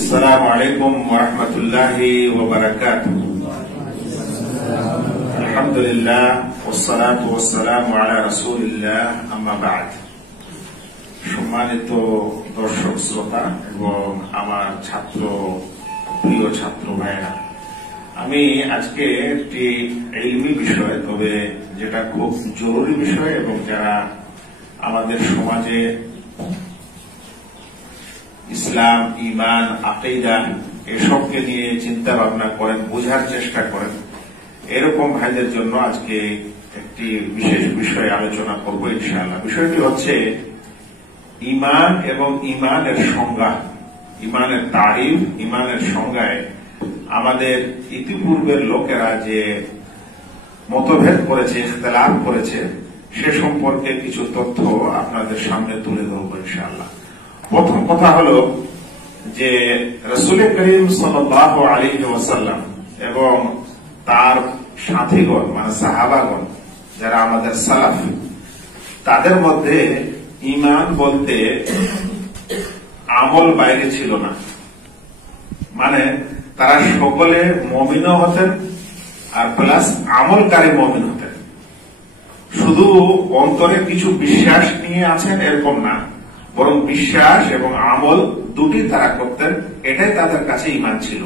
السلام عليكم ورحمة الله وبركاته. الحمد لله والصلاة والسلام على رسول الله أما بعد. সম্মানিত দর্শক শ্রোতা এবং আমার প্রিয় ছাত্র ভাইরা, আমি আজকে একটি ইলমি বিষয়, তবে যেটা খুব জরুরি বিষয় এবং যারা আমাদের সমাজে ইসলাম, ঈমান, আকীদা এসবকে নিয়ে চিন্তা ভাবনা করেন, বোঝার চেষ্টা করেন, এরকম ভাইদের জন্য আজকে একটি বিশেষ বিষয়ে আলোচনা করব ইনশাআল্লাহ। বিষয়টি হচ্ছে ঈমান এবং ঈমানের সংজ্ঞা, ঈমানের তারিফ, ঈমানের সংজ্ঞায় আমাদের ইতিপূর্বের লোকেরা যে মতভেদ করেছে, ইখতিলাফ করেছে, সে সম্পর্কে কিছু তথ্য আপনাদের সামনে তুলে ধরব ইনশাআল্লাহ। প্রথম কথা হলো যে রাসূল করিম সাল্লাল্লাহু আলাইহি ওয়াসাল্লাম এবং তার সাথীগণ মানে সাহাবাগণ যারা আমাদের সালাফ, তাদের মধ্যে ঈমান বলতে আমল বাইরে ছিল না। মানে তারা সকলে মুমিনও হতেন আর প্লাস আমলকারী মুমিন হতেন। শুধু অন্তরে কিছু বিশ্বাস নিয়ে আছেন এরকম না, বরং বিশ্বাস এবং আমল দুটি তারা করতেন, এটাই তাদের কাছে ঈমান ছিল।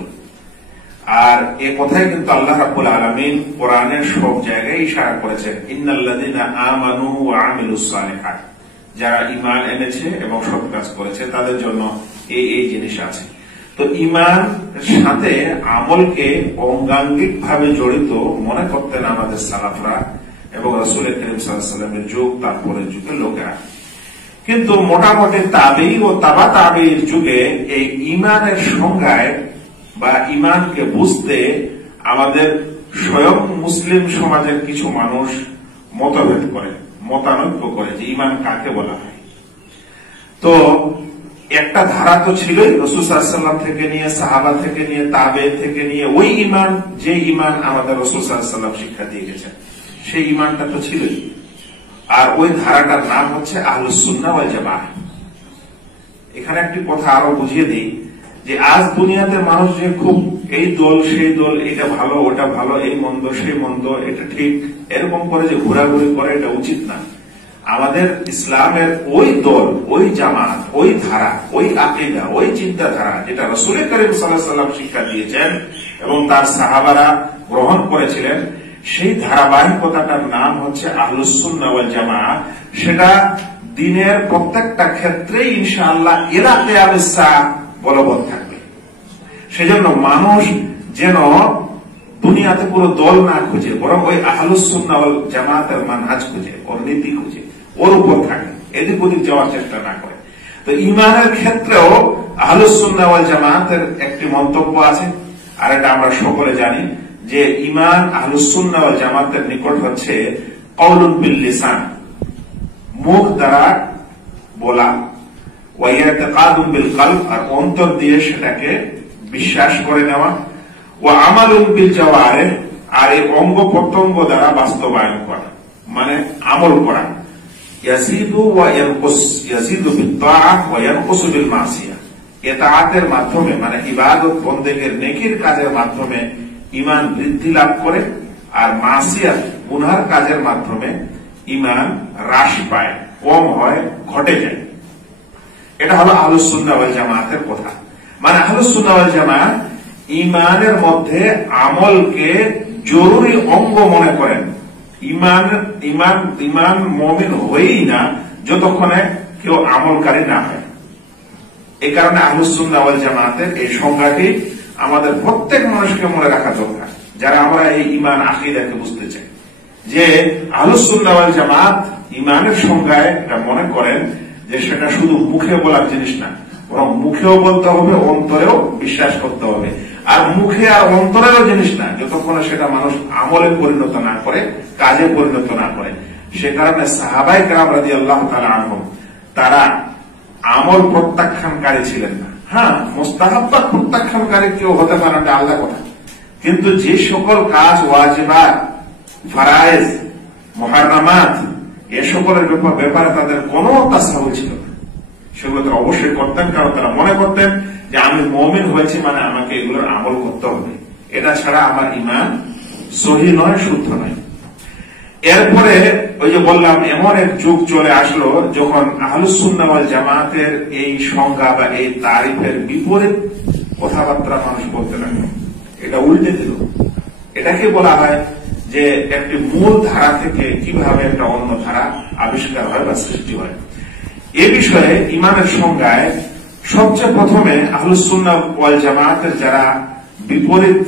আর এ কথাই কিন্তু আল্লাহ রাব্বুল আলামিন কোরআনের সব জায়গায় ইশারা করেছেন, ইন্নাল্লাযীনা আমানু ওয়া আমিলুস সালিহাত, যারা ঈমান এনেছে এবং সৎ কাজ করেছে তাদের জন্য এই জিনিস আছে। তো ঈমানের সাথে আমলকে অঙ্গাঙ্গিক ভাবে জড়িত মনে করতেন আমাদের সালাফরা এবং রাসূল করিম সাল্লাল্লাহু আলাইহি ওয়াসাল্লামের যুগ, তারপরের যুগের লোকেরা। কিন্তু মোটামুটি তাবী ও তাবা তাবীর যুগে এই ঈমানের সংজ্ঞায় বা ঈমানকে বুঝতে আমাদের স্বয়ং মুসলিম সমাজের কিছু মানুষ মতভেদ করে, মতানৈক্য করে যে ঈমান কাকে বলা হয়। তো একটা ধারা তো ছিলই, রাসূল সাল্লাল্লাহু আলাইহি ওয়াসাল্লাম থেকে নিয়ে, সাহাবা থেকে নিয়ে, তাবে থেকে নিয়ে, ওই ঈমান যে ঈমান আমাদের রাসূল সাল্লাল্লাহু আলাইহি ওয়াসাল্লাম শিক্ষা দিয়ে গেছেন সেই ঈমানটা তো ছিলই। আর ওই ধারাটার নাম হচ্ছে আহলুস সুন্নাহ ওয়াল জামাআহ। এখানে একটি কথা আরো বুঝিয়ে দিই যে আজ দুনিয়াতে মানুষ যে খুব এই দল সেই দল, এটা ভালো ওটা ভালো, এই মন্দ সেই মন্দ, এটা ঠিক, এরকম করে যে ঘোরাঘুরি করে, এটা উচিত না। আমাদের ইসলামের ওই দল, ওই জামাত, ওই ধারা, ওই আকীদা, ওই চিন্তাধারা যেটা রাসূল করিম সাল্লাল্লাহু আলাইহি ওয়াসাল্লাম শিক্ষা দিয়েছেন এবং তার সাহাবারা গ্রহণ করেছিলেন, সেই ধারাবাহিকতাটার নাম হচ্ছে আহলুস সুন্নাহ ওয়াল জামাআহ। সেটা দিনের প্রত্যেকটা ক্ষেত্রেই ইনশাআল্লাহ ইলা কিয়ামাস সাআহ বলবৎ থাকবে। সেজন্য মানুষ যেন দুনিয়াতে পুরো দল না খুঁজে, বরং ওই আহলুস সুন্নাহ ওয়াল জামাআতের মানহাজ খুঁজে, ওর নীতি খুঁজে, ওর উপর থাকে, এদিক ওদিক যাওয়ার চেষ্টা না করে। তো ঈমানের ক্ষেত্রেও আহলুস সুন্নাহ ওয়াল জামাআতের একটি মন্তব্য আছে, আর এটা আমরা সকলে জানি যে ঈমান আহলুস সুন্নাহ ওয়াল জামাতের নিকট হচ্ছে কওলুন বিল লিসান, মুখ দ্বারা বলা, ওয়া ইতিকাদুন বিল কলব, আর অন্তর দিয়ে সেটাকে বিশ্বাস করে নেওয়া, ওয়া আমালুন বিল জাওয়ারিহ, আর এই অঙ্গ প্রত্যঙ্গ দ্বারা বাস্তবায়ন করা, মানে আমল করা। ইয়াজিদু ওয়া ইয়ানকুস, ইয়াজিদু বিত তাআহ ওয়া ইয়ানকুসু বিল মাসিয়াহ, ইতাআতের মাধ্যমে মানে ইবাদত বন্দেগের নেকির কাজের মাধ্যমে ঈমান বৃদ্ধি লাভ করে, আর মাসিয়াত গুনার কাজের মাধ্যমে ঈমান হ্রাস পায়, কম হয়, ঘটে যায়। এটা হলো আহলুস সুন্নাহ ওয়াল জামাআতের কথা। মানে আহলুস সুন্নাহ ওয়াল জামাআহ ঈমানের মধ্যে আমলকে জরুরি অঙ্গ মনে করেন। ঈমান মুমিন হয়ই না যতক্ষণে কেউ আমলকারী না হয়। এই কারণে আহলুস সুন্নাহ ওয়াল জামাআতের এই সংজ্ঞাটি আমাদের প্রত্যেক মানুষকে মনে রাখা দরকার, যারা আমরা এই ঈমান আকীদাকে বুঝতে চাই। যে আহলুস সুন্নাহ ওয়াল জামাত ঈমানের সংজ্ঞায় এটা মনে করেন যে সেটা শুধু মুখে বলার জিনিস না, বরং মুখেও বলতে হবে, অন্তরেও বিশ্বাস করতে হবে। আর মুখে আর অন্তরেরও জিনিস না যতক্ষণ সেটা মানুষ আমলে পরিণত না করে, কাজে পরিণত না করে। সে কারণে সাহাবায়ে কেরাম রাদিয়াল্লাহু তাআলা আনহুম তারা আমল প্রত্যাখ্যানকারী ছিলেন না। হ্যাঁ, মুস্তাহাব্বাত প্রত্যাখ্যানকারী কেউ হতে পারে না, আলাদা কথা, কিন্তু যে সকল কাজ ওয়াজিবাত, ফরায়েজ, মুহাররামাত, এ সকলের ব্যাপারে তাদের কোনো তাসাহুল ছিল না, সেগুলো তারা অবশ্যই করতেন, কারণ তারা মনে করতেন যে আমি মুমিন হয়েছি মানে আমাকে এগুলোর আমল করতে হবে, এটা ছাড়া আমার ঈমান সহি নয়, শুদ্ধ নয়। এরপরে ওই যে বললাম এমন এক যুগ চলে আসলো যখন আহলুস সুন্নাহ ওয়াল জামাতের এই সংজ্ঞা বা এই তারিফের বিপরীত কথাবার্তা মানুষ বলতে লাগলো, এটা উল্টে দিল। এটাকে বলা হয় যে একটি মূল ধারা থেকে কিভাবে একটা অন্য ধারা আবিষ্কার হয় বা সৃষ্টি হয়। এ বিষয়ে ইমানের সংজ্ঞায় সবচেয়ে প্রথমে আহলুস সুন্নাহ ওয়াল জামাতের যারা বিপরীত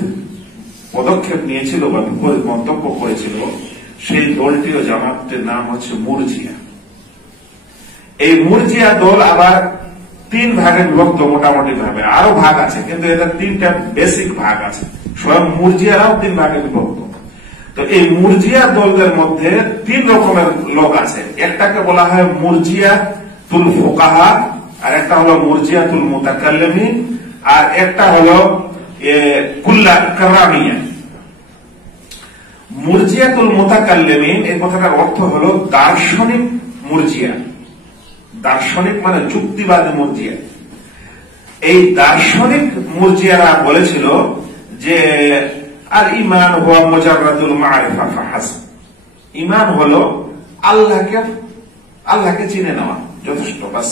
পদক্ষেপ নিয়েছিল বা বিপরীত মন্তব্য করেছিল, সেই দলটি ও জামাতটির নাম হচ্ছে মুরজিয়া। এই মুরজিয়া দল আবার তিন ভাগে বিভক্ত মোটামুটি ভাবে, আরো ভাগ আছে কিন্তু এদের তিনটা বেসিক ভাগ আছে, স্বয়ং মুরজিয়ারাও তিন ভাগে বিভক্ত। তো এই মুরজিয়া দলদের মধ্যে তিন রকমের লোক আছে। একটাকে বলা হয় মুরজিয়াতুল ফুকাহা, আর একটা হলো মুরজিয়াতুল মুতাকাল্লিমিন, আর একটা হলো কুল্লা কারামিয়া। মুরজিয়াতুল মুতাকাল্লিমিন এই কথাটার অর্থ হলো দার্শনিক মুরজিয়া। দার্শনিক মানে যুক্তিবাদী মুরজিয়া। এই দার্শনিক মুরজিয়ারা বলেছিল যে আর ঈমান হুয়া মুজাররাদুল মারিফা ফাহাসব, ঈমান হলো আল্লাহকে চিনে নেওয়া যথেষ্ট, বাস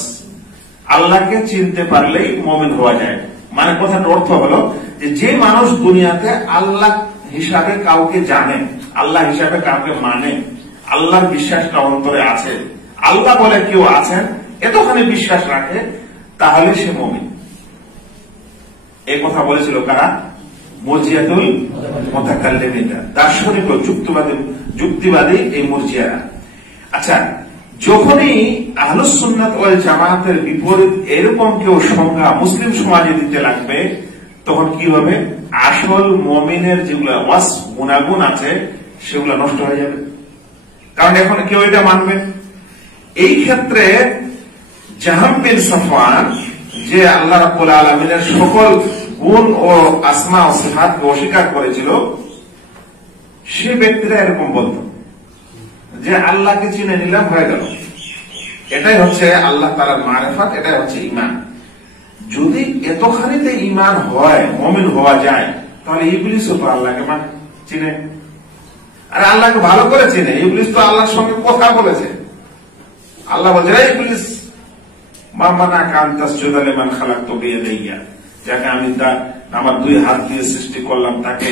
আল্লাহকে চিনতে পারলেই মুমিন হওয়া যায়। মানে কথার অর্থ হলো যে মানুষ দুনিয়াতে আল্লাহ হিসাবে কাউকে জানে, আল্লাহ হিসাবে কাউকে মানে, আল্লাহর বিশ্বাসটা অন্তরে আছে, আল্লাহ বলে কেউ আছেন এতখানি বিশ্বাস রাখে, তাহলে সে মুমিন। এই কথা বলেছিল কারা? মুরজিয়াতুল মুতাকাল্লিমিনরা, দার্শনিক যুক্তিবাদী এই মুরজিয়ারা। আচ্ছা, যখনই আহলুস সুন্নাত ওয়াল জামাতের বিপরীত এরকম কেউ সংজ্ঞা মুসলিম সমাজে দিতে লাগবে, তখন কি হবে? আসল মুমিনের যেগুলো ওয়াসফ গুণাগুণ আছে সেগুলো নষ্ট হয়ে যাবে, কারণ এখন কেউ এটা মানবে। এই ক্ষেত্রে জাহাম বিন সাফওয়ান, যে আল্লাহ রাব্বুল আলামিনের সকল গুণ ও আসমা ও সিফাতকে অস্বীকার করেছিল, সে ব্যক্তিরা এরকম বলত যে আল্লাহকে চিনে নিলাম, হয়ে গেল, এটাই হচ্ছে আল্লাহ তাআলার মারিফাত, এটাই হচ্ছে ঈমান। যদি এতখানিতে ঈমান হয়, মুমিন হওয়া যায়, তাহলে ইবলিসও তো আল্লাহকে চিনে, আর আল্লাহকে ভালো করে চিনে। ইবলিস তো আল্লাহর সঙ্গে কথা বলেছে, আল্লাহ বলছে ইবলিস মা মানাকা আন তাসজুদা লিমান খালাকতু বিয়াদাইয়া, যাকে আমি আমার দুই হাত দিয়ে সৃষ্টি করলাম তাকে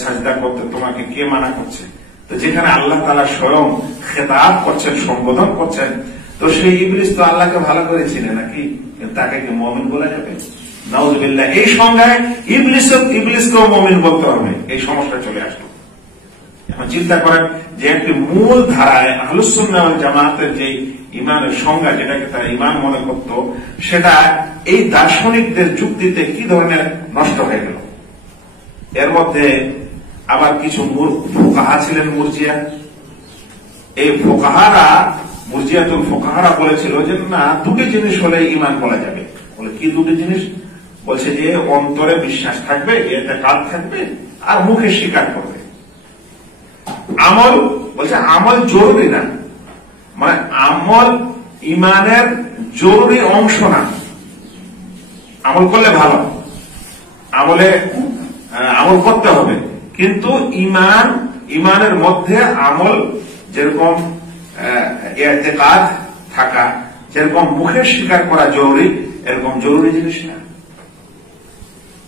সাজদা করতে তোমাকে কে মানা করছে? তো যেখানে আল্লাহ তাআলা স্বয়ং খেতাব করছেন, সম্বোধন করছেন, তো সেই ইবলিস তো আল্লাহকে ভালো করে চিনে নাকি? তাকে কি মুমিন বলা যাবে? নাউযুবিল্লাহ। এই সংজ্ঞায় ইবলিসকেও মুমিন বলতে হবে, এই সমস্যা চলে আসলো। এখন চিন্তা করেন যে একটি মূল ধারায় আহলুস সুন্নাহ ওয়াল জামাতের যে ঈমানের সংজ্ঞা, যেটাকে তারা ঈমান মনে করত, সেটা এই দার্শনিকদের যুক্তিতে কি ধরনের নষ্ট হয়ে গেল। এর মধ্যে আবার কিছু ফুকাহা ছিলেন মুরজিয়া। এই ফুকাহারা, মুরজিয়াতুল ফুকাহারা বলেছিল যে না, দুটি জিনিস হলে ঈমান বলা যাবে। বলে কি দুটি জিনিস? বলছে যে অন্তরে বিশ্বাস থাকবে, এতে কাজ থাকবে, আর মুখে স্বীকার করবে। আমল, বলছে আমল জরুরি না, মানে আমল ঈমানের জরুরি অংশ না। আমল করলে ভালো, আমল করতে হবে, কিন্তু ঈমানের মধ্যে আমল যেরকম ইতিকাদ থাকা, যেরকম মুখে স্বীকার করা জরুরি, এরকম জরুরি জিনিস না।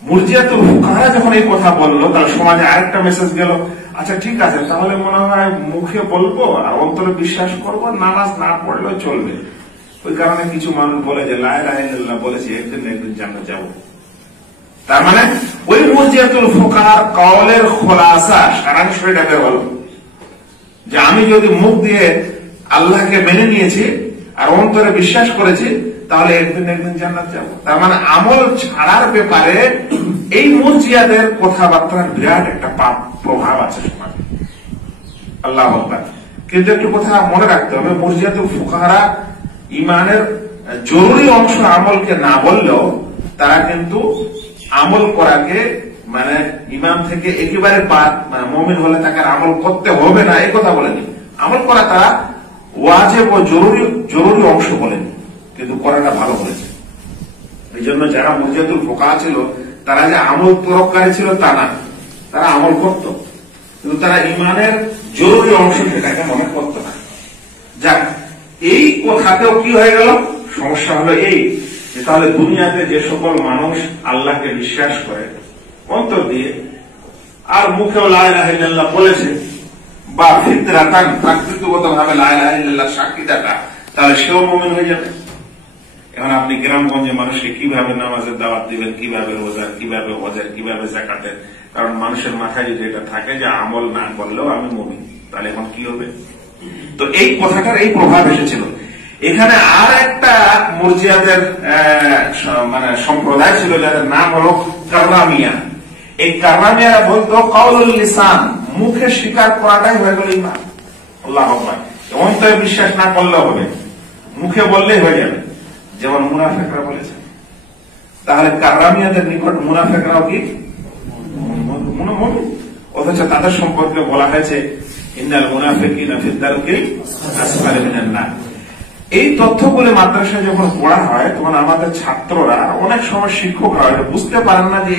মুরজিয়াতুল ফুকাহা যখন এই কথা বললো, তাহলে সমাজে আরেকটা মেসেজ গেল, আচ্ছা ঠিক আছে, তাহলে মনে হয় মুখে বলবো আর অন্তরে বিশ্বাস করবো, নামাজ না পড়লেও চলবে। ওই কারণে কিছু মানুষ বলে যে লা ইলাহা ইল্লাল্লাহ বলেছি, একদিন জান্নাতে যাব। তার মানে ওই মুরজিয়াতুল ফুকাহার কওলের খোলাসা, সারাংশ এটা বের হলো যে আমি যদি মুখ দিয়ে আল্লাহকে মেনে নিয়েছি আর অন্তরে বিশ্বাস করেছি, তাহলে একদিন জান্নাত যাব। তার মানে আমল ছাড়ার ব্যাপারে এই মুরজিয়াদের কথাবার্তার বিরাট একটা প্রভাব আছে সমাজে। আল্লাহু আকবার। কিন্তু একটু কথা মনে রাখতে হবে, মুরজিয়াতুল ফুকাহারা ঈমানের জরুরি অংশ আমলকে না বললেও তারা কিন্তু আমল করাকে, মানে ঈমান থেকে একেবারে বাদ, মানে মুমিন হলে তাকে আমল করতে হবে না এই কথা বলেনি। আমল করা তারা ওয়াজিব ও জরুরি অংশ বলেনি, কিন্তু করাটা ভালো বলেছে। এই জন্য যারা মুরজিয়াতুল ফুকাহা ছিল তারা যে আমল তরককারী ছিল তা না, তারা আমল করত, কিন্তু তারা ইমানের জরুরি অংশ সেটাকে মনে করত না। যাক, এই কথাতেও কি হয়ে গেল, সমস্যা হলো এই যে তাহলে দুনিয়াতে যে সকল মানুষ আল্লাহকে বিশ্বাস করে অন্তর দিয়ে আর মুখেও লা ইলাহা ইল্লাল্লাহ বলেছে বা ফিতরাতান প্রাকৃতিকগত ভাবে লা ইলাহা ইল্লাল্লাহ সাক্ষী থাকা, তাহলে সেও মুমিন হয়ে যাবে। এখন আপনি গ্রামগঞ্জে মানুষকে কিভাবে নামাজের দাওয়াত দিবেন, কিভাবে রোজার, কিভাবে হজের, কিভাবে যাকাতের, কারণ মানুষের মাথায় যদি এটা থাকে যে আমল না করলেও আমি মুমিন, তাহলে এখন কি হবে? তো এই কথাটার এই প্রভাব এসেছিল। এখানে আর একটা মুরজিয়াদের মানে সম্প্রদায় ছিল যাদের নাম হলো কাররামিয়া। এই কাররামিয়ারা বলতো কাউলুল লিসান, মুখে স্বীকার করাটাই হয়ে গেল ঈমান। আল্লাহু আকবার, অন্তরে বিশ্বাস না করলেও হবে, মুখে বললেই হয়ে যাবে, যেমন মুনাফিকরা বলেছে। তাহলে কাররামিয়াদের নিকট মুনাফিকরাও কি মুমিন, অথচ তাদের সম্পর্কে বলা হয়েছে ইন্নাল মুনাফিকিনা ফিদ দারকিল আসফালি মিনান নার। এই তথ্যগুলো মাদ্রাসায় যখন পড়া হয় তখন আমাদের ছাত্ররা অনেক সময় শিক্ষকরা বুঝতে পারেন না যে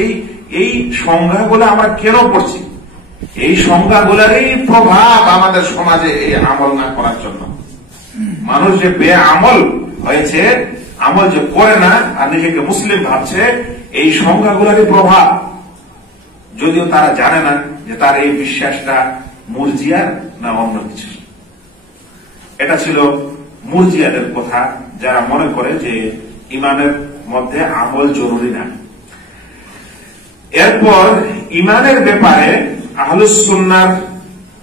এই সংজ্ঞাগুলো আমরা কেন পড়ছি, এই সংজ্ঞাগুলোরই প্রভাব আমাদের সমাজে এই আমল না করার জন্য। মানুষ যে বেআমল হয়েছে, আমল যে করে না আর নিজেকে মুসলিম ভাবছে, এই সংজ্ঞাগুলোরই প্রভাব, যদিও তারা জানে না যে তার এই বিশ্বাসটা মুরজিয়ার না অন্য কিছু। এটা ছিল মুরজিয়াদের কথা, যারা মনে করে যে ইমানের মধ্যে আমল জরুরি না। এরপর ইমানের ব্যাপারে আহলুস সুন্নাহর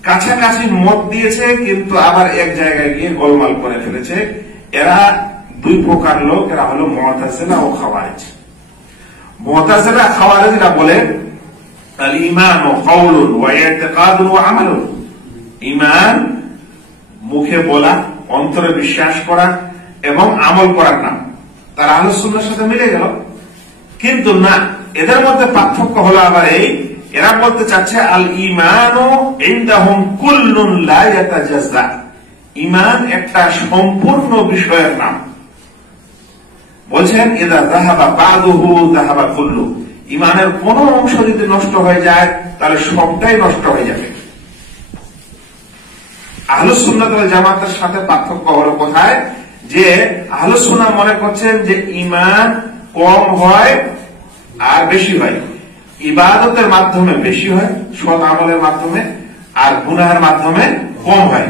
কাছাকাছি মত দিয়েছে, কিন্তু আবার এক জায়গায় গিয়ে গোলমাল করে ফেলেছে। এরা দুই প্রকার লোক, এরা হলো মুতাজিলা ও খাওয়ারিজ। মুতাজিলা খাওয়ারিজরা বলে আল ঈমান কাউলুন ওয়া ইতিকাদুন ওয়া আমালুন, ঈমান মুখে বলা, অন্তরে বিশ্বাস করা এবং আমল করার নাম। তারা আহলুস সুন্নাহর সাথে মিলে গেল, কিন্তু না, এদের মধ্যে পার্থক্য হলো আবার এই, এরা বলতে চাচ্ছে আল ঈমানু ইনদাহুম কুল্লুন লা ইয়াতাজাজ্জা, ঈমান একটা সম্পূর্ণ বিষয়ের নাম। বলছেন ইযা যাহাবা বাদুহু যাহাবা কুল্লু, ঈমানের কোন অংশ যদি নষ্ট হয়ে যায় তাহলে সবটাই নষ্ট হয়ে যাবে। আহলুস সুন্নাত ওয়াল জামাতের সাথে পার্থক্য হলো কোথায়, যে আহলুস সুন্নাহ মনে করছেন যে ঈমান কম হয় আর বেশি হয়, ইবাদতের মাধ্যমে বেশি হয়, সৎ আমলের মাধ্যমে, আর গুনাহের মাধ্যমে কম হয়।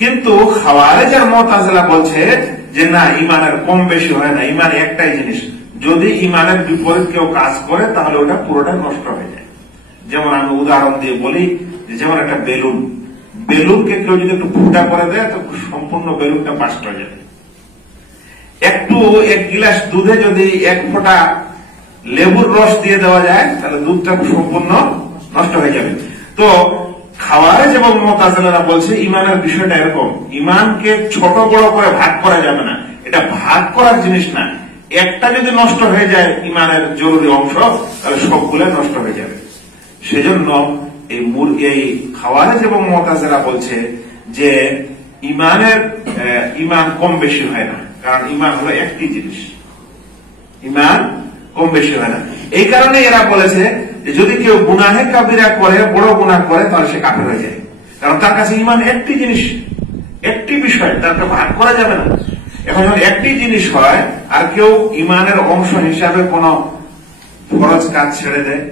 কিন্তু খাওয়ারিজ আর মুতাজিলা বলছে যে না, ঈমানের কম বেশি হয় না, ঈমান একটাই জিনিস, যদি ঈমানের বিপরীত কেউ কাজ করে তাহলে ওটা পুরোটা নষ্ট হয়ে যায়। যেমন আমি উদাহরণ দিয়ে বলি, যেমন একটা বেলুন, বেলুনকে কেউ যদি একটু ফুটা করে দেয় তো সম্পূর্ণ বেলুনটা বাস্ট হয়ে যাবে। এক গিলাস দুধে যদি এক ফোঁটা লেবুর রস দিয়ে দেওয়া যায় তাহলে দুধটা সম্পূর্ণ নষ্ট হয়ে যাবে। তো খাওয়ারিজ এবং মুতাজিলারা বলছে ঈমানের বিষয়টা এরকম, ঈমানকে ছোট বড় করে ভাগ করা যাবে না, এটা ভাগ করার জিনিস না, একটা যদি নষ্ট হয়ে যায় ঈমানের জরুরি অংশ তাহলে সবগুলো নষ্ট হয়ে যাবে। সেজন্য এই খাওয়ারিজ এবং মুতাজিলা বলছে যে ঈমান কম বেশি হয় না, কারণ ঈমান হলো একটি জিনিস, ঈমান কম বেশি হয় না। এই কারণে এরা বলেছে যে যদি কেউ গুনাহে কাবিরা করে, বড় গুনাহ করে, তাহলে সে কাফের হয়ে যায়, কারণ তার কাছে ঈমান একটি জিনিস, একটি বিষয়, তাকে ভাগ করা যাবে না। এখন যখন একটি জিনিস হয় আর কেউ ঈমানের অংশ হিসাবে কোন ফরজ কাজ ছেড়ে দেয়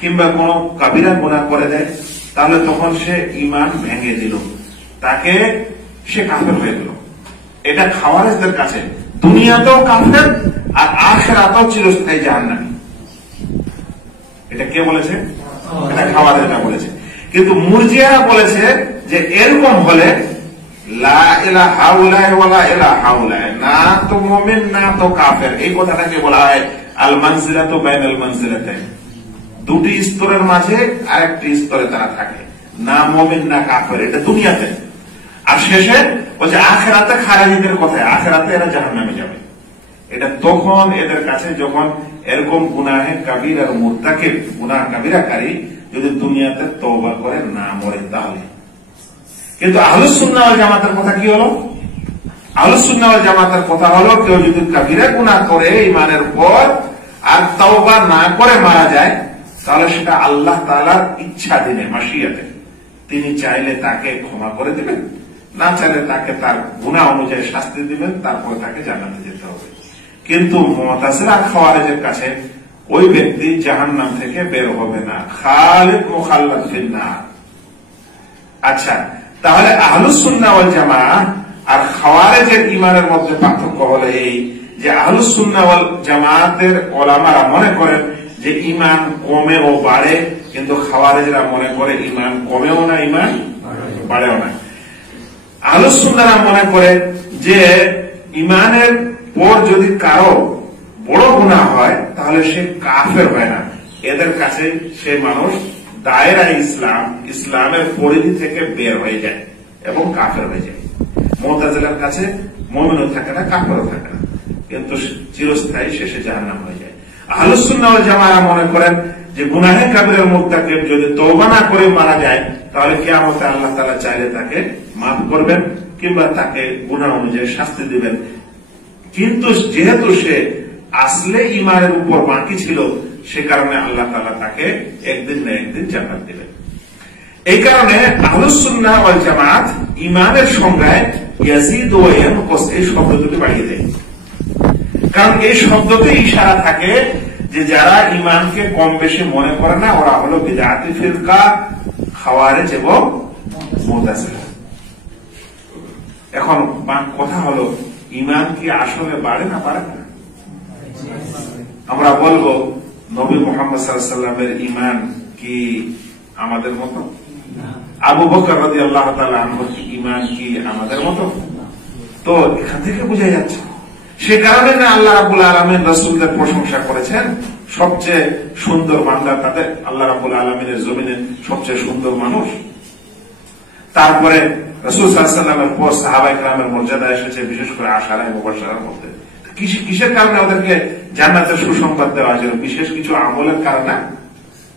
কিংবা কোন কাবিরা গুনাহ করে দেয়, তাহলে তখন সে ঈমান ভেঙে দিল, তাকে সে কাফের হয়ে গেল। এটা খাওয়ারিজদের কাছে দুনিয়াতেও কাফের আর আখিরাতেও চিরস্থায়ী জাহান্নামী। এটা কে বলেছে? এটা খাওয়ারিজরা বলেছে। কিন্তু মুরজিয়ারা বলেছে যে এরকম হলে লা ইলাহা হাউলাই ওয়া লা ইলাহা হাউলাই, না তো মুমিন না তো কাফের। এই কথাটাকে বলা হয় আল মানজিলাতু বাইনাল মানজিলাতাইন, দুটি স্তরের মাঝে আরেকটি স্তরে তারা থাকে, না মুমিন না কাফের, এটা দুনিয়াতে। আর শেষে বলছে আখিরাতে খারিজদের কথায়, আখিরাতে এরা জাহান্নামে যাবে। এটা তখন এদের কাছে যখন এরকম গুনাহে কাবিরা আর মুরতাকিব, গুনাহ কাবিরাকারী যদি দুনিয়াতে তওবা করে না মরে তাহলে। কিন্তু আহলুস সুন্নাহ ওয়াল জামাতের কথা কি হলো? আহলুস সুন্নাহ ওয়াল জামাতের কথা হলো, কেউ যদি কাবিরা গুনাহ করে ঈমানের পর আর তাওবা না করে মারা যায়, তাহলে সেটা আল্লাহ তাআলার ইচ্ছাধীনে, মাশিয়াতে, তিনি চাইলে তাকে ক্ষমা করে দিবেন, না চাইলে তাকে তার গুনাহ অনুযায়ী শাস্তি দিবেন, তারপরে তাকে জান্নাতে যেতে হবে। কিন্তু মুতাজিলা আর খাওয়ারিজের কাছে ওই ব্যক্তি জাহান্নাম থেকে বের হবে না, খালিদ মুখাল্লাদ ফিন নার। আচ্ছা, তাহলে আহলুস সুন্নাহ ওয়াল জামাআহ আর খাওয়ারিজের ঈমানের মধ্যে পার্থক্য হলো এই যে আহলুস সুন্নাহ ওয়াল জামাআতের উলামারা মনে করেন যে ঈমান কমে ও বাড়ে, কিন্তু খাওয়ারিজরা মনে করে ঈমান কমেও না, ঈমান বাড়েও না। আহলুস সুন্নাহরা মনে করে যে ঈমানের পর যদি কারো বড় গুনাহ হয় তাহলে সে কাফের হয় না, এদের কাছে সে মানুষ দায়রা ইসলামের পরিধি থেকে বের হয়ে যায় এবং কাফের হয়ে যায়। মুতাজিলার কাছে মুমিনও থাকে না, কাফেরও থাকে না, কিন্তু চিরস্থায়ী শেষে জাহান্নাম হয়ে যায়। আহলুস সুন্নাহ ওয়াল জামাআহ মনে করেন যে গুনাহে কাবিরার মুরতাকিব যদি তওবা না করে মারা যায়, তাহলে কিয়ামতে আল্লাহ তাআলা চাইলে তাকে মাফ করবেন কিংবা তাকে গুনাহ অনুযায়ী শাস্তি দিবেন। কিন্তু যেহেতু সে আসলে ঈমানের উপর বাকি ছিল, সে কারণে আল্লাহ তাআলা তাকে একদিন না একদিন জান্নাত দিবেন। এই কারণে আহলুস সুন্নাহ ওয়াল জামাআত ঈমানের সংজ্ঞায় ইয়াজিদ ওয়া ইয়ানকুস এই শব্দ দুটি বাড়িয়ে দেয়, কারণ এই শব্দতে ইশারা থাকে যে যারা ঈমানকে কম বেশি মনে করে না, ওরা হলো বিদআতি ফিরকা, খাওয়ারিজ এবং মুতাজিলা। এখন কথা হলো, ঈমান কি আসলে বাড়ে না বাড়ে না? আমরা বলবো নবী মুহাম্মদ সাল্লাল্লাহু আলাইহি ওয়াসাল্লামের ঈমান কি আমাদের মতো? আবু বকর রাদিয়াল্লাহু তাআলা আনহুর ঈমান কি আমাদের মতো? তো এখান থেকে বোঝা যাচ্ছে, সে কারণে না আল্লাহ রাব্বুল আলামিন রাসূলদের প্রশংসা করেছেন, সবচেয়ে সুন্দর বান্দা তাদের, আল্লাহ রাব্বুল আলামিনের জমিনে সবচেয়ে সুন্দর মানুষ। তারপরে রাসূল সাল্লাল্লাহু আলাইহি ওয়াসাল্লামের পর সাহাবায়ে কেরামের মর্যাদা এসেছে, বিশেষ করে আশারায়ে মুবাশশারার মধ্যে। কিসের কারণে ওদেরকে জান্নাতের সুসংবাদ দেওয়া হয়েছিল? বিশেষ কিছু আমলের কারণে।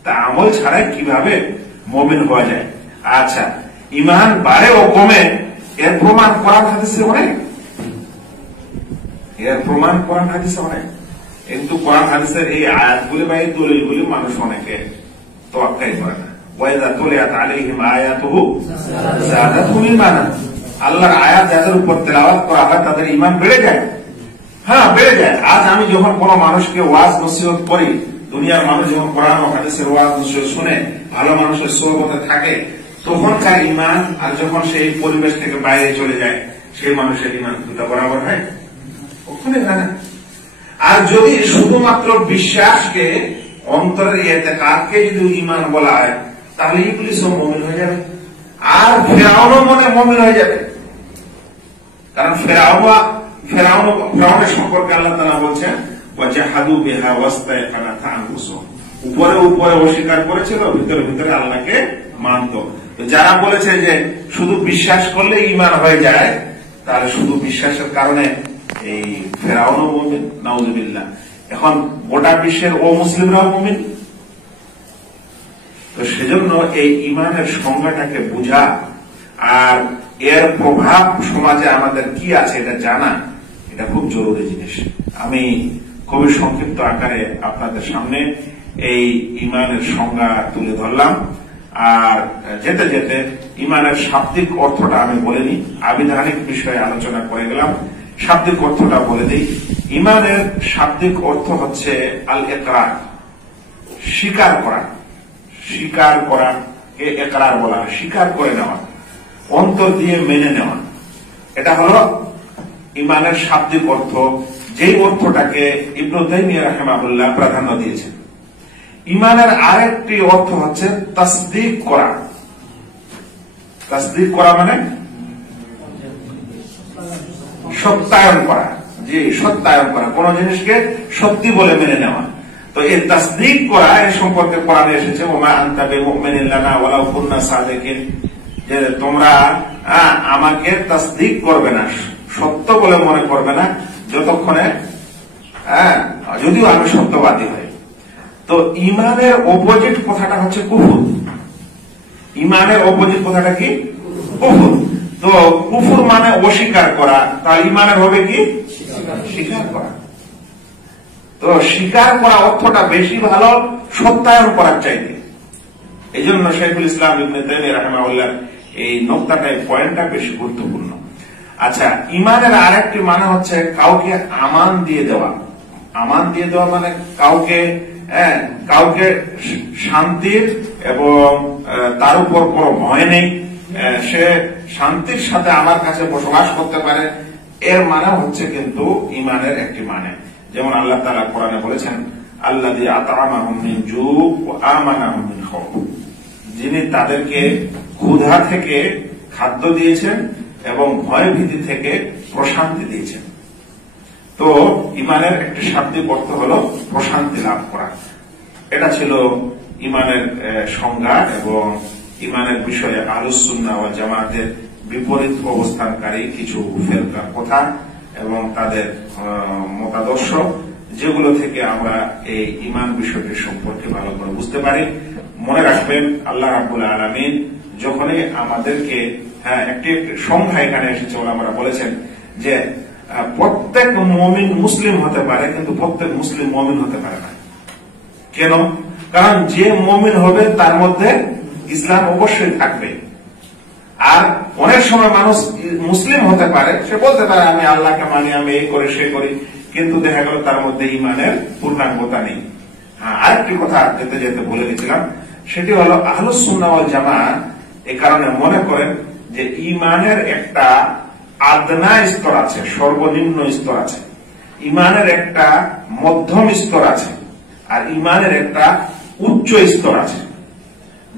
তা আমল ছাড়াই কিভাবে মুমিন হওয়া যায়? আচ্ছা, ঈমান বাড়ে ও কমে এর প্রমাণ কোরআন হাদিসে অনেক, কিন্তু কোরআন হাদিসের এই আয়াতগুলি বা এই দলিলগুলি মানুষ অনেকে তোয়াক্কাই করে না। ওয়াইযা তুলিয়াত আলাইহিম আয়াতুহু যাদাতহুম ঈমানা, আল্লাহর আয়াত যাদের উপর তেলাওয়াত করা হয় তাদের ঈমান বেড়ে যায়। হ্যাঁ, বেড়ে যায়। আজ আমি যখন কোন মানুষকে ওয়াজ নসিহত করি, দুনিয়ার মানুষ যখন কোরআন ও হাদিসের ওয়াজ নসিহত শুনে, ভালো মানুষের সোহবতে থাকে, তখনকার ঈমান আর যখন সেই পরিবেশ থেকে বাইরে চলে যায়, সেই মানুষের ঈমান দুটো বরাবর হয়? কখনোই হয় না। আর যদি শুধুমাত্র বিশ্বাসকে, অন্তরের ইতিকাদকে যদি ঈমান বলা হয়, তাহলে ইবলীসও মুমিন হয়ে যাবে, আর ফিরআউনও মনে মুমিন হয়ে যাবে। কারণ ফিরআউনের সম্পর্কে আল্লাহ তাআলা বলছেন, ওয়াজাহাদু বিহা ওয়াস্তায়কানাতহা আনফুসুহুম, উপরে উপরে অস্বীকার করেছিল, ভিতরে ভিতরে আল্লাহকে মানত। যারা বলেছে যে শুধু বিশ্বাস করলে ঈমান হয়ে যায়, তাহলে শুধু বিশ্বাসের কারণে এই ফিরআউনও মুমিন, নাউযুবিল্লাহ। এখন গোটা বিশ্বের মুসলিমরাও মুমিন। তো সেজন্য এই ঈমানের সংজ্ঞাটাকে বোঝা আর এর প্রভাব সমাজে আমাদের কি আছে এটা জানা, এটা খুব জরুরি জিনিস। আমি খুবই সংক্ষিপ্ত আকারে আপনাদের সামনে এই ঈমানের সংজ্ঞা তুলে ধরলাম। আর যেতে যেতে ঈমানের শাব্দিক অর্থটা আমি বলিনি, আবিধানিক বিষয়ে আলোচনা করে গেলাম। শাব্দিক অর্থটা বলে দিই। ঈমানের শাব্দিক অর্থ হচ্ছে আল ইকরার, স্বীকার করা। স্বীকার করাকে ইকরার বলা হয়, স্বীকার করে নেওয়া, অন্তর দিয়ে মেনে নেওয়া। এটা হলো ঈমানের শাব্দিক অর্থ, যেই অর্থটাকে ইবনে তাইমিয়া রাহিমাহুল্লাহ প্রাধান্য দিয়েছেন। ঈমানের আরেকটি অর্থ হচ্ছে তাসদীক করা। তাসদীক করা মানে সত্যায়ন করা, যে সত্যায়ন করা, কোন জিনিসকে সত্যি বলে মেনে নেওয়া। তো এই তাসদীক করা এর সম্পর্কে কোরআনে এসেছে, ওমা আনতা বিমুমিনিন লানা ওয়ালাউ কুননা সাদিকিন, যে তোমরা আমাকে তাসদীক করবে না, সত্য বলে মনে করবে না যতক্ষণে যদিও আমি সত্যবাদী হই। তো ঈমানের অপোজিট কথাটা হচ্ছে কুফর। ঈমানের অপোজিট কথাটা কি? কুফর। তো কুফর মানে অস্বীকার করা, তার ইমানের হবে কি স্বীকার করা। তো স্বীকার করা অর্থটা বেশি ভালো সত্যায়ন করার চাইতে। এই জন্য শাইখুল ইসলাম ইবনে তাইমিয়া রাহিমাহুল্লাহ এই নোকতাটা, পয়েন্টটা বেশি গুরুত্বপূর্ণ। আচ্ছা, ইমানের আরেকটি মানে হচ্ছে কাউকে আমান দিয়ে দেওয়া। আমান দিয়ে দেওয়া মানে কাউকে শান্তির এবং তার উপর কোনো ভয় নেই, সে শান্তির সাথে আমার কাছে বসবাস করতে পারে, এর মানে হচ্ছে কিন্তু ইমানের একটি মানে। যেমন আল্লাহ তাআলা কোরআনে বলেছেন, আল্লাযী আত'আমাহুম মিন জু' ওয়া আমানাহুম মিন খাউফ, যিনি তাদেরকে ক্ষুধা থেকে খাদ্য দিয়েছেন এবং ভয় ভীতি থেকে প্রশান্তি দিয়েছেন। তো ইমানের একটি শাব্দিক অর্থ হল প্রশান্তি লাভ করা। এটা ছিল ইমানের সংজ্ঞা এবং ইমানের বিষয়ে আহলুস সুন্নাহ ওয়াল জামাতের বিপরীত অবস্থানকারী কিছু ফেরকার কথা এবং তাদের মতাদর্শ, যেগুলো থেকে আমরা এই ইমান বিষয়টি সম্পর্কে ভালো করে বুঝতে পারি। মনে রাখবেন, আল্লাহ রাব্বুল আলামিন যখনই আমাদেরকে একটি সংখ্যা এখানে এসেছে, ওলামারা বলেছেন যে প্রত্যেক মুমিন মুসলিম হতে পারে, কিন্তু প্রত্যেক মুসলিম মুমিন হতে পারে না। কেন? কারণ যে মুমিন হবে তার মধ্যে ইসলাম অবশ্যই থাকবে। আর অনেক সময় মানুষ মুসলিম হতে পারে, সে বলতে পারে আমি আল্লাহকে মানি, আমি এই করি সে করি, কিন্তু দেখা গেল তার মধ্যে ইমানের পূর্ণাঙ্গতা নেই। আরেকটি কথা যেতে যেতে বলে দিয়েছিলাম, সেটি হলো আহলুস সুন্নাহ ওয়াল জামাত এই কারণে মনে করেন যে ইমানের একটা আদনা স্তর আছে, সর্বনিম্ন স্তর আছে, ইমানের একটা মধ্যম স্তর আছে, আর ইমানের একটা উচ্চ স্তর আছে,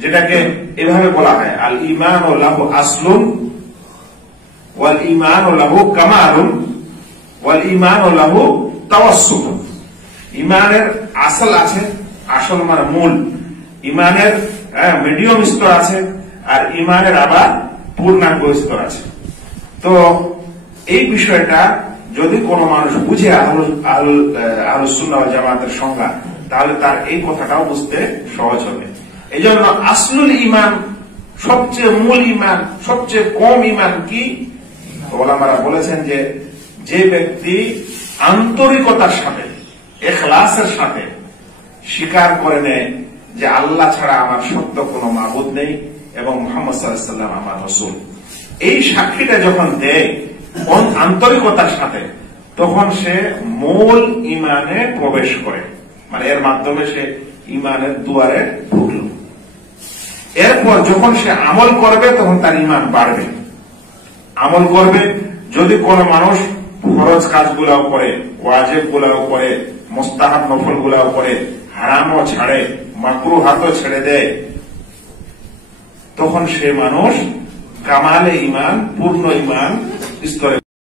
যেটাকে এভাবে বলা হয় আল ঈমান লাহু আসলুন ওয়াল ঈমান লাহু কামালুন ওয়াল ঈমান লাহু তাওয়াসসুত। ইমানের আসল আছে, আসল মানে মূল, ইমানের মিডিয়াম স্তর আছে, আর ইমানের আবার পূর্ণাঙ্গ স্তর আছে। তো এই বিষয়টা যদি কোনো মানুষ বুঝে আহলুস সুন্নাহ ওয়াল জামাতের সংজ্ঞা, তাহলে তার এই কথাটাও বুঝতে সহজ হবে। এই জন্য আসলুল ইমান, সবচেয়ে মূল ইমান, সবচেয়ে কম ইমান কি? ওলামারা বলেছেন যে যে ব্যক্তি আন্তরিকতার সাথে, ইখলাসের সাথে স্বীকার করে নেয় যে আল্লাহ ছাড়া আমার সত্য কোনো মাবুদ নেই এবং মুহাম্মদ সাল্লাল্লাহু আলাইহি ওয়াসাল্লাম আমার রাসূল, এই সাক্ষীটা যখন দেয় আন্তরিকতার সাথে, তখন সে মূল ইমানে প্রবেশ করে, মানে এর মাধ্যমে সে ইমানের দুয়ারে ঢুকল। এরপর যখন সে আমল করবে তখন তার ইমান বাড়বে, আমল করবে। যদি কোনো মানুষ ফরজ কাজগুলাও করে, ওয়াজিব গুলাও করে, মুস্তাহাব নফল গুলাও করে, হারামও ছাড়ে, মাকরুহাতও ছেড়ে দেয়, তখন সে মানুষ কামালে ইমান, পূর্ণ ইমান স্তরে